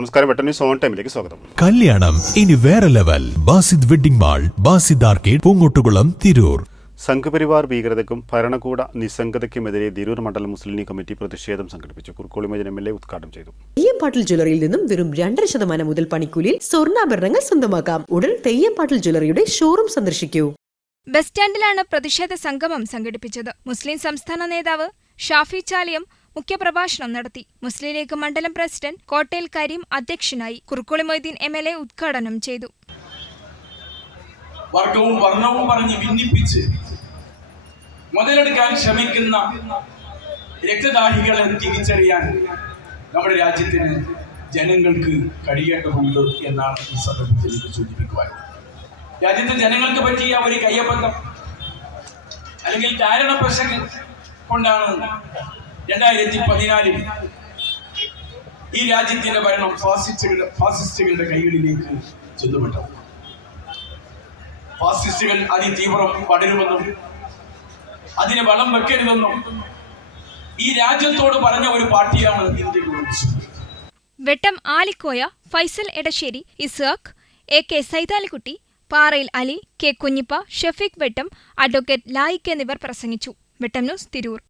നമസ്കാരം, വെട്ടം news on ടൈമിലേക്ക് സ്വാഗതം. കല്യാണം ഇനി വേറെ level. Basid wedding mall, Basid arcade, Poongottukulam, Tirur. Sangh Parivar ഭീകരതയ്ക്കും ഭരണകൂട നിസ്സംഗതയ്ക്കുമെതിരെ തിരൂർ മണ്ഡലം മുസ്ലിം ലീഗ് കമ്മിറ്റി പ്രതിഷേധം സംഘടിപ്പിച്ചു. കുറുക്കോളി മൊയ്തീൻ MLA ഉദ്ഘാടനം ചെയ്തു. തെയ്യംപാട്ടിൽ ജ്വല്ലറിയിൽ നിന്നും വെറും 2% മുതൽ പണിക്കൂലിയിൽ സ്വർണ്ണാഭരണങ്ങൾ സ്വന്തമാക്കാം. ഉടൻ തെയ്യംപാട്ടിൽ ജ്വല്ലറിയുടെ ഷോറൂം സന്ദർശിക്കൂ. ബസ് സ്റ്റാൻഡിലാണ് പ്രതിഷേധ സംഗമം സംഘടിപ്പിച്ചത്. മുസ്ലിം സംസ്ഥാന നേതാവ് ഷാഫി ചാലിയം മുഖ്യപ്രഭാഷണം നടത്തി. മുസ്ലിം ലീഗ് മണ്ഡലം പ്രസിഡന്റ് കോട്ടയിൽ കരീം അധ്യക്ഷനായി. കുറുക്കോളി മൊയ്തീൻ MLA ഉദ്ഘാടനം ചെയ്തു. വർഗവും വർണ്ണവും പറഞ്ഞ് ഭിന്നിപ്പിച്ച് മുതലെടുക്കാൻ ശ്രമിക്കുന്ന രക്തദാഹികളെ തിരിച്ചറിയാൻ നമ്മുടെ രാജ്യത്തിന് ജനങ്ങൾക്ക് കഴിയേണ്ടതുണ്ട് എന്നാണ് ഈ സന്ദർഭത്തിൽ സൂചിപ്പിക്കുവാൻ. രാജ്യത്തെ ജനങ്ങൾക്ക് പറ്റിയ ഒരു കയ്യബദ്ധം അല്ലെങ്കിൽ കാരണപ്രസംഗ കൊണ്ടാണ് 2014 ഈ രാജ്യത്തിന്റെ ഭരണം ഫാസിസ്റ്റുകളുടെ കൈകളിലേക്ക് ചെന്നുവിട്ടത്. ഫാസിസ്റ്റുകൾ അതിതീവ്രം പടരുമെന്നും അതിന് വളം വെക്കരുതെന്നും ഈ രാജ്യത്തോട് പറഞ്ഞ ഒരു പാർട്ടിയാണ് ഇന്ത്യൻ മുസ്ലിം. വെട്ടം ആലിക്കോയ, ഫൈസൽ എടശ്ശേരി, ഇസ്ഹാഖ്, AK സൈതാലിക്കുട്ടി, പാറയിൽ അലി, K കുഞ്ഞിപ്പ, ഷഫീഖ് വെട്ടം, അഡ്വക്കേറ്റ് ലായിക് എന്നിവർ പ്രസംഗിച്ചു. വെട്ടം ന്യൂസ്, തിരൂർ.